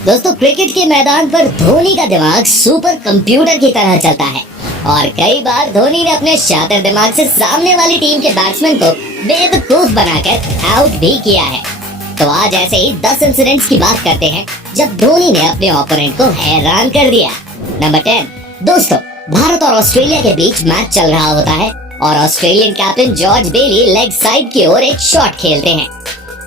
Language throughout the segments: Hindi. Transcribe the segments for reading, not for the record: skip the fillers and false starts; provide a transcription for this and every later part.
दोस्तों, क्रिकेट के मैदान पर धोनी का दिमाग सुपर कंप्यूटर की तरह चलता है और कई बार धोनी ने अपने शातिर दिमाग से सामने वाली टीम के बैट्समैन को बेवकूफ बनाकर आउट भी किया है। तो आज ऐसे ही 10 इंसिडेंट्स की बात करते हैं जब धोनी ने अपने ओपोनेंट को हैरान कर दिया। नंबर 10। दोस्तों, भारत और ऑस्ट्रेलिया के बीच मैच चल रहा होता है और ऑस्ट्रेलियन कैप्टन जॉर्ज बेली लेग साइड की ओर एक शॉट खेलते हैं।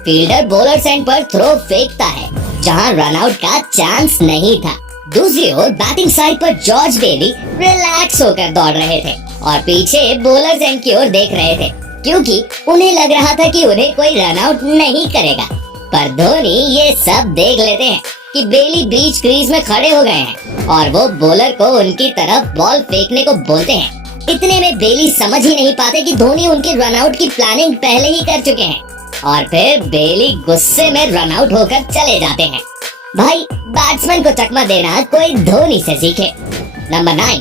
फील्डर बॉलर एंड पर थ्रो फेंकता है जहां रन आउट का चांस नहीं था। दूसरी ओर बैटिंग साइड पर जॉर्ज बेली रिलैक्स होकर दौड़ रहे थे और पीछे बॉलर एंड की ओर देख रहे थे क्योंकि उन्हें लग रहा था कि उन्हें कोई रन आउट नहीं करेगा। पर धोनी ये सब देख लेते हैं कि बेली बीच क्रीज में खड़े हो गए हैं और वो बॉलर को उनकी तरफ बॉल फेंकने को बोलते हैं। इतने में बेली समझ ही नहीं पाते कि धोनी उनकी रन आउट की प्लानिंग पहले ही कर चुके हैं और फिर बेली गुस्से में रन आउट होकर चले जाते हैं। भाई, बैट्समैन को चकमा देना कोई धोनी से सीखे। नंबर 9।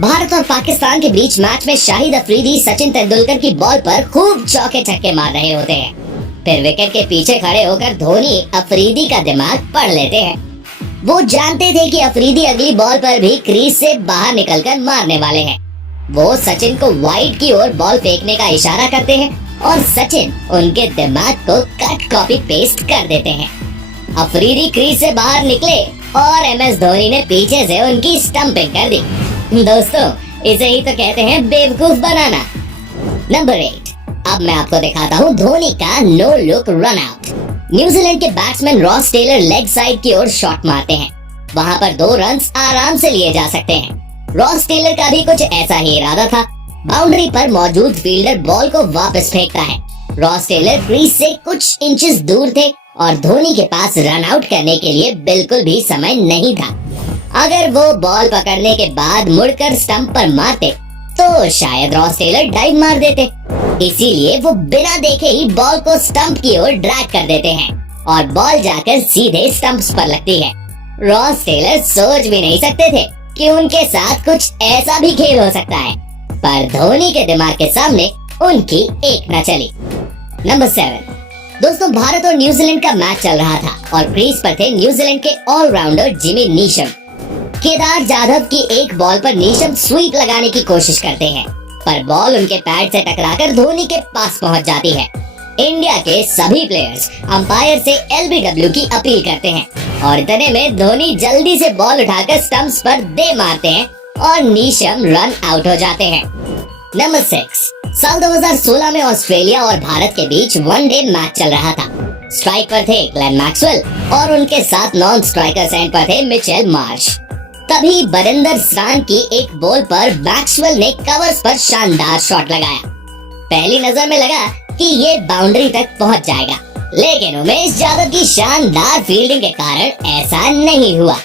भारत और पाकिस्तान के बीच मैच में शाहिद अफरीदी सचिन तेंदुलकर की बॉल पर खूब चौके छक्के मार रहे होते हैं। फिर विकेट के पीछे खड़े होकर धोनी अफरीदी का दिमाग पढ़ लेते हैं। वो जानते थे कि अफरीदी अगली बॉल पर भी क्रीज से बाहर निकलकर मारने वाले हैं। वो सचिन को वाइड की ओर बॉल फेंकने का इशारा करते हैं और सचिन उनके दिमाग को कट कॉपी पेस्ट कर देते हैं। अफरीदी क्रीज से बाहर निकले और MS धोनी ने पीछे से उनकी स्टंपिंग कर दी। दोस्तों, इसे ही तो कहते हैं बेवकूफ बनाना। नंबर 8। अब मैं आपको दिखाता हूँ धोनी का no look run out. New Zealand के batsman Ross Taylor leg side की ओर शॉट मारते हैं। वहाँ पर 2 रन्स आराम से लिए जा सकते हैं। रॉस टेलर का भी कुछ ऐसा ही इरादा था। बाउंड्री पर मौजूद फील्डर बॉल को वापस फेंकता है। रॉस टेलर क्रीज से कुछ इंचेस दूर थे और धोनी के पास रन आउट करने के लिए बिल्कुल भी समय नहीं था। अगर वो बॉल पकड़ने के बाद मुड़कर स्टंप पर मारते तो शायद रॉस टेलर डाइव मार देते। इसीलिए वो बिना देखे ही बॉल को स्टंप की ओर ड्रैग कर देते हैं और बॉल जाकर सीधे स्टंप्स पर लगती है। रॉस टेलर सोच भी नहीं सकते थे कि उनके साथ कुछ ऐसा भी खेल हो सकता है, पर धोनी के दिमाग के सामने उनकी एक न चली। नंबर 7। दोस्तों, भारत और न्यूजीलैंड का मैच चल रहा था और क्रीज पर थे न्यूजीलैंड के allrounder Jimmy Neesham. Kedar Jadhav की एक बॉल पर नीशम स्वीप लगाने की कोशिश करते हैं, पर बॉल उनके पैड से टकराकर धोनी के पास पहुंच जाती है। इंडिया के सभी प्लेयर्स अंपायर से LBW की अपील करते हैं और इतने में धोनी जल्दी से बॉल उठाकर स्टंप्स पर दे मारते हैं और नीशम रन आउट हो जाते हैं। नंबर 6। साल 2016 में ऑस्ट्रेलिया और भारत के बीच वनडे मैच चल रहा था। स्ट्राइक पर थे ग्लेन मैक्सवेल और उनके साथ नॉन स्ट्राइकर एंड पर थे मिचेल मार्श। तभी बरिंदर स्रान की एक बॉल पर मैक्सवेल ने कवर्स पर शानदार शॉट लगाया। पहली नजर में लगा कि ये बाउंड्री तक पहुंच जाएगा, लेकिन उमेश यादव की शानदार फील्डिंग के कारण ऐसा नहीं हुआ।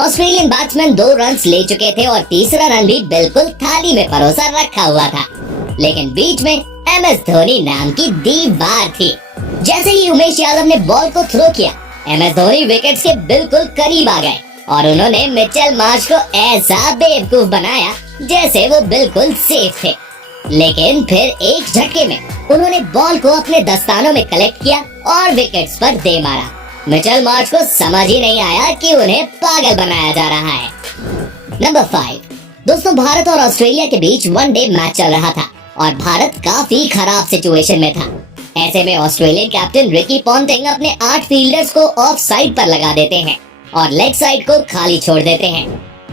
ऑस्ट्रेलियन बैट्समैन 2 रन्स ले चुके थे और तीसरा रन भी बिल्कुल थाली में परोसा रखा हुआ था, लेकिन बीच में MS धोनी नाम की दीवार थी। जैसे ही उमेश यादव ने बॉल को थ्रो किया, MS धोनी विकेट्स के बिल्कुल करीब आ गए और उन्होंने मिचेल मार्श को ऐसा बेवकूफ बनाया जैसे वो बिल्कुल सेफ थे। लेकिन फिर एक झटके में उन्होंने बॉल को अपने दस्तानों में कलेक्ट किया और विकेट्स पर दे मारा। मिचेल मार्श को समझ ही नहीं आया कि उन्हें पागल बनाया जा रहा है। नंबर 5। दोस्तों, भारत और ऑस्ट्रेलिया के बीच वनडे मैच चल रहा था और भारत काफी खराब सिचुएशन में था। ऐसे में ऑस्ट्रेलियन कैप्टन रिकी पॉन्टिंग अपने 8 फील्डर्स को ऑफ साइड पर लगा देते हैं और लेग साइड को खाली छोड़ देते हैं।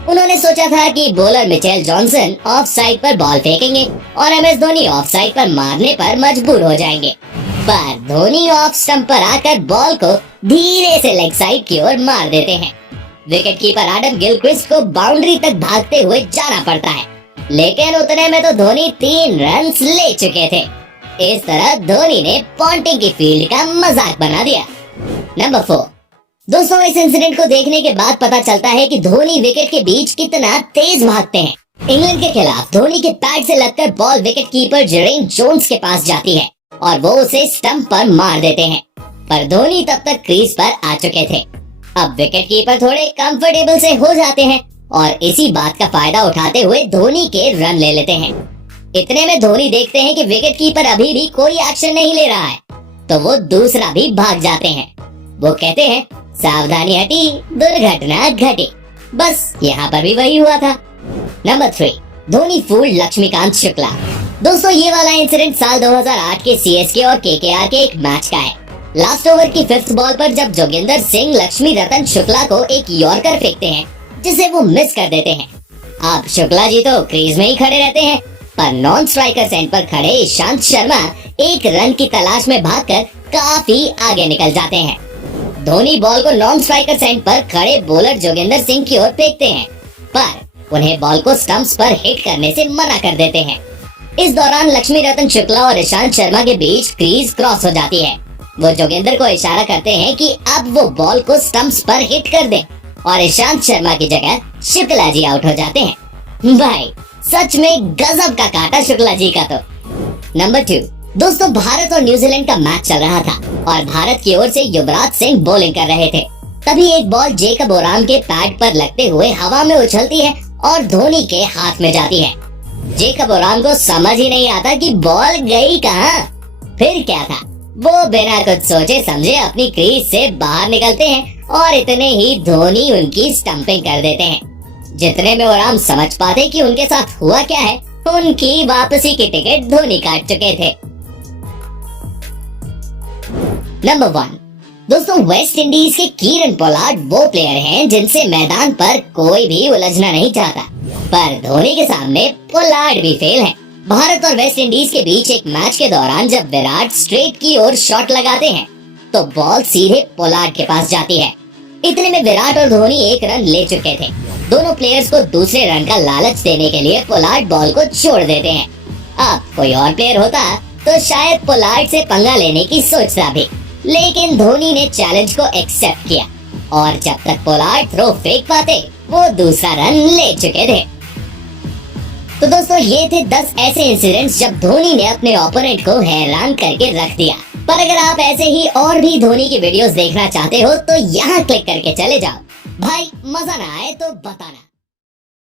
उन्होंने सोचा था कि bowler Mitchell Johnson of side पर बॉल फेंकेंगे और MS धोनी ऑफ साइड पर मारने पर मजबूर हो जाएंगे, पर धोनी ऑफ स्टंप पर आकर बॉल को धीरे से लेग साइड की ओर मार देते हैं। विकेट कीपर एडम गिलक्रिस्ट को बाउंड्री तक भागते हुए जाना पड़ता है, लेकिन उतने में तो धोनी 3 रन्स ले चुके थे। इस तरह धोनी ने पॉन्टिंग की फील्ड का मजाक बना दिया। नंबर 4। दोस्तों, इस इंसिडेंट को देखने के बाद पता चलता है कि धोनी विकेट के बीच कितना तेज भागते हैं। इंग्लैंड के खिलाफ धोनी के पैड से लगकर ball wicket keeper Jerin Jones के पास जाती है और वो उसे स्टंप पर मार देते हैं, पर धोनी तब तक क्रीज पर आ चुके थे। अब विकेट कीपर थोड़े कंफर्टेबल से हो जाते हैं और इसी बात का फायदा उठाते हुए धोनी के रन ले लेते हैं। इतने में धोनी देखते हैं कि विकेट कीपर अभी भी कोई एक्शन नहीं ले रहा है, तो वो दूसरा भी भाग जाते हैं। वो कहते हैं, सावधानी हटी, दुर्घटना घटी। बस यहाँ पर भी वही हुआ था। नंबर 3, धोनी फूल लक्ष्मीकांत शुक्ला। दोस्तों ये वाला इंसिडेंट साल 2008 के सीएसके और केकेआर के एक मैच का है। लास्ट ओवर की 5th बॉल पर जब जोगिंदर सिंह लक्ष्मी रतन शुक्ला को एक यॉर्कर फेंकते हैं जिसे वो मिस कर देते हैं। अब शुक्ला जी तो क्रीज में ही खड़े रहते हैं, पर नॉन स्ट्राइकर एंड पर खड़े ईशांत शर्मा एक रन की तलाश में भागकर काफी आगे निकल जाते हैं। धोनी बॉल को नॉन स्ट्राइकर एंड पर खड़े बॉलर जोगिंदर सिंह की ओर फेंकते हैं, पर उन्हें बॉल को स्टंप्स पर हिट करने से मना कर देते हैं। इस दौरान लक्ष्मी रतन शुक्ला और ईशांत शर्मा के बीच क्रीज क्रॉस हो जाती है। वो जोगिंदर को इशारा करते हैं कि अब वो बॉल को स्टंप्स पर हिट कर दें और ईशांत शर्मा की जगह शुक्ला जी आउट हो जाते हैं। भाई सच में गजब का काटा शुक्ला जी का। तो नंबर 2, दोस्तों भारत और न्यूजीलैंड का मैच चल रहा था और भारत की ओर से युवराज सिंह बॉलिंग कर रहे थे। तभी एक बॉल जेकब ओराम के पैड पर लगते हुए हवा में उछलती है और धोनी के हाथ में जाती है। जेकब ओराम को समझ ही नहीं आता कि बॉल गई कहाँ। फिर क्या था, वो बिना कुछ सोचे समझे अपनी क्रीज से बाहर निकलते हैं और इतने ही धोनी उनकी स्टंपिंग कर देते हैं। जितने में ओराम समझ पाते कि उनके साथ हुआ क्या है, उनकी वापसी की टिकट धोनी काट चुके थे। नंबर 1, दोस्तों वेस्ट इंडीज के कीरन पोलार्ड वो प्लेयर हैं जिनसे मैदान पर कोई भी उलझना नहीं चाहता, पर धोनी के सामने पोलार्ड भी फेल है। भारत और वेस्ट इंडीज के बीच एक मैच के दौरान जब विराट स्ट्रेट की ओर शॉट लगाते हैं तो बॉल सीधे पोलार्ड के पास जाती है। इतने में विराट और धोनी एक रन ले चुके थे। दोनों प्लेयर्स को दूसरे रन का लालच देने के लिए पोलार्ड बॉल को छोड़ देते हैं। अब कोई और प्लेयर होता तो शायद पोलार्ड से पंगा लेने की सोचता भी, लेकिन धोनी ने चैलेंज को एक्सेप्ट किया और जब तक पोलार्ड थ्रो फेंक पाते वो दूसरा रन ले चुके थे। तो दोस्तों ये थे 10 ऐसे इंसिडेंट्स जब धोनी ने अपने ओपोनेंट को हैरान करके रख दिया। पर अगर आप ऐसे ही और भी धोनी की वीडियोस देखना चाहते हो तो यहाँ क्लिक करके चले जाओ। भाई मजा ना आए तो बताना।